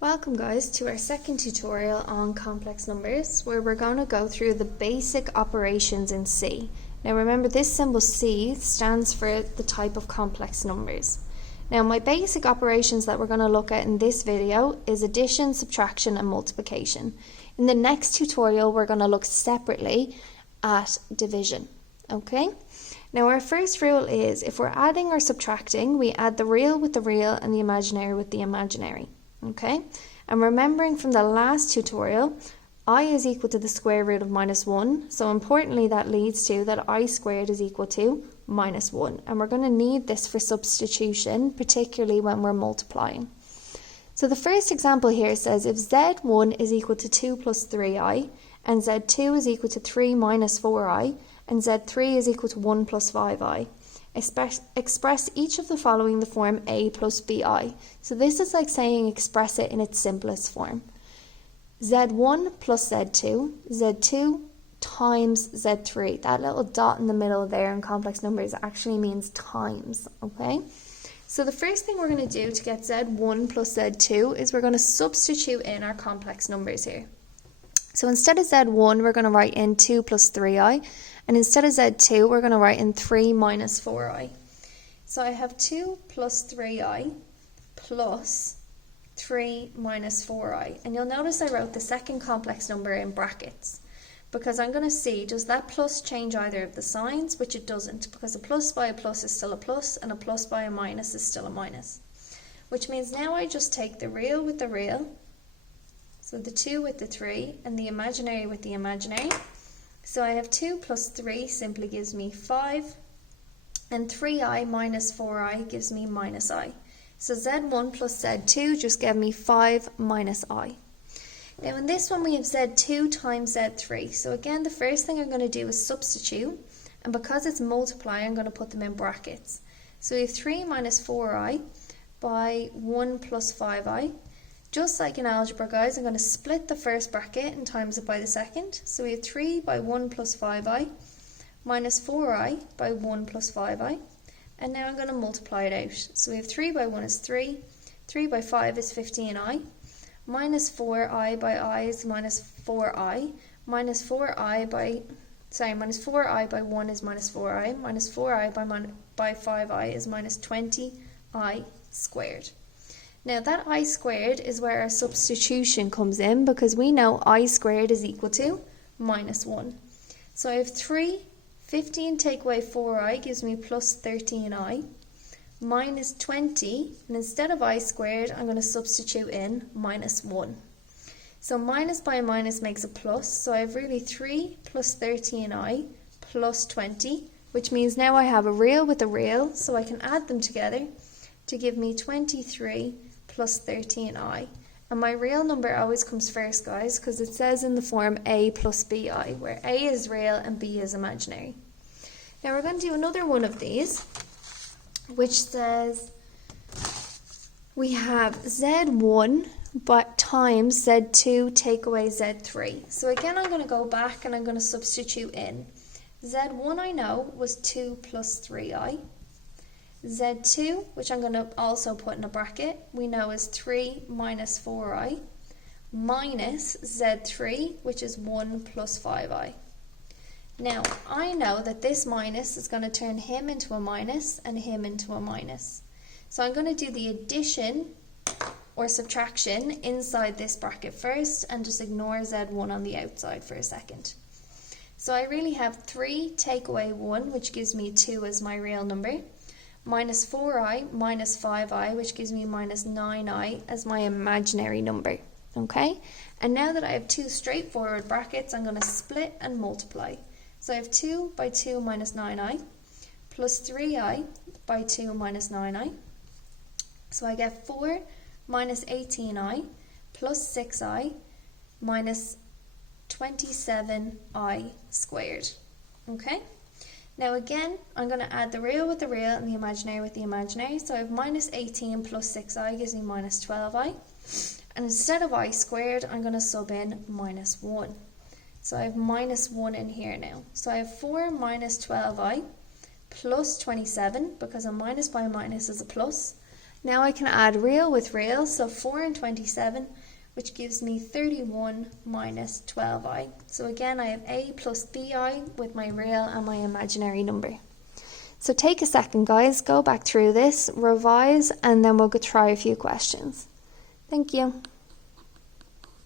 Welcome guys to our second tutorial on complex numbers, where we're going to go through the basic operations in C. Now remember, this symbol C stands for the type of complex numbers. Now my basic operations that we're going to look at in this video is addition, subtraction and multiplication. In the next tutorial we're going to look separately at division. Okay? Now our first rule is, if we're adding or subtracting, we add the real with the real and the imaginary with the imaginary. Okay, and remembering from the last tutorial, I is equal to the square root of minus 1, so importantly that leads to that I squared is equal to minus 1, and we're going to need this for substitution, particularly when we're multiplying. So the first example here says if z1 is equal to 2 plus 3i, and z2 is equal to 3 minus 4i, and z3 is equal to 1 plus 5i. Express each of the following in the form a plus bi. So this is like saying express it in its simplest form. z1 plus z2, z2 times z3. That little dot in the middle there in complex numbers actually means times, okay? So the first thing we're going to do to get z1 plus z2 is we're going to substitute in our complex numbers here. So instead of z1, we're going to write in 2 plus 3i, and instead of z2, we're going to write in 3 minus 4i. So I have 2 plus 3i plus 3 minus 4i. And you'll notice I wrote the second complex number in brackets, because I'm going to see, does that plus change either of the signs? Which it doesn't, because a plus by a plus is still a plus, and a plus by a minus is still a minus. Which means now I just take the real with the real, so the 2 with the 3, and the imaginary with the imaginary. So I have 2 plus 3 simply gives me 5, and 3i minus 4i gives me minus I. So z1 plus z2 just gave me 5 minus I. Now in this one we have z2 times z3. So again, the first thing I'm going to do is substitute, and because it's multiply, I'm going to put them in brackets. So we have 3 minus 4i by 1 plus 5i. Just like in algebra, guys, I'm going to split the first bracket and times it by the second. So we have 3 by 1 plus 5i minus 4i by 1 plus 5i. And now I'm going to multiply it out. So we have 3 by 1 is 3, 3 by 5 is 15i, minus 4i by I is minus 4i, minus 4i by 1 is minus 4i, minus 4i by 5i is minus 20i squared. Now that I squared is where our substitution comes in, because we know I squared is equal to minus 1. So I have 3, 15 take away 4i gives me plus 13i, minus 20, and instead of I squared I'm going to substitute in minus 1. So minus by a minus makes a plus, so I have really 3 plus 13i plus 20, which means now I have a real with a real, so I can add them together to give me 23 plus 13i. And my real number always comes first, guys, because it says in the form a plus bi, where a is real and b is imaginary. Now we're going to do another one of these, which says we have z1 but times z2 take away z3. So again, I'm going to go back and I'm going to substitute in. z1 I know was 2 plus 3i. z2, which I'm going to also put in a bracket, we know is 3 minus 4i, minus z3, which is 1 plus 5i. Now, I know that this minus is going to turn him into a minus and him into a minus. So I'm going to do the addition or subtraction inside this bracket first, and just ignore z1 on the outside for a second. So I really have 3 take away 1, which gives me 2 as my real number, minus 4i minus 5i, which gives me minus 9i as my imaginary number. Okay? And now that I have two straightforward brackets, I'm going to split and multiply. So I have 2 by 2 minus 9i plus 3i by 2 minus 9i. So I get 4 minus 18i plus 6i minus 27i squared. Okay? Now again, I'm going to add the real with the real and the imaginary with the imaginary. So I have minus 18 plus 6i gives me minus 12i. And instead of I squared, I'm going to sub in minus 1. So I have minus 1 in here now. So I have 4 minus 12i plus 27, because a minus by a minus is a plus. Now I can add real with real, so 4 and 27, which gives me 31 minus 12i. So again, I have a plus bi with my real and my imaginary number. So take a second, guys, go back through this, revise, and then we'll go try a few questions. Thank you.